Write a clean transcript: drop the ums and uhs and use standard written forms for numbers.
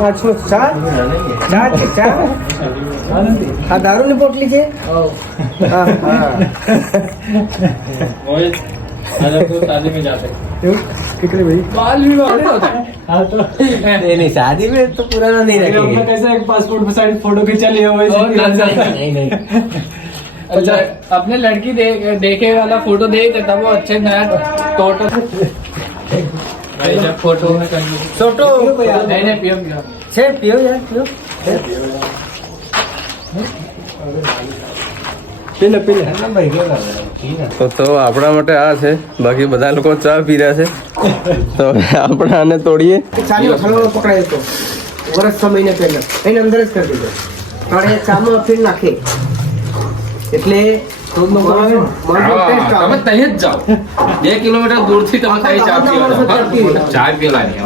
પાછો ચા ચા ચા આ દારૂની પોટલી છે હા હા शादी में जाते कितने भाई बाल भी वाले होते हैं हाँ तो नहीं शादी में तो पुराना नहीं रखेंगे कैसे एक पासपोर्ट पे साइड फोटो खींचा लिया हुआ नहीं नहीं अच्छा अपने लड़की देखे वाला फोटो देख तब वो अच्छे नया टोटो भाई जब फोटो में छोटो नहीं नहीं पियो पियो છે પીઓ યાર પીઓ પીલે પીલે તો આપણા માટે આ છે બાકી બધા લોકો ચા પી રહ્યા છે તો આપણે આને તોડીએ ચાલો હલવો પકડાયો તો વર્ષ 6 મહિના પહેલા એને અંદર જ કરી દીધો કારણ એ ચામાં અફીણ નાખે એટલે દૂધનો ટેસ્ટ આવે તમે તહીં જ જાઓ 2 કિલોમીટર દૂરથી તમે તહીં ચા પીવા ચા પીવાની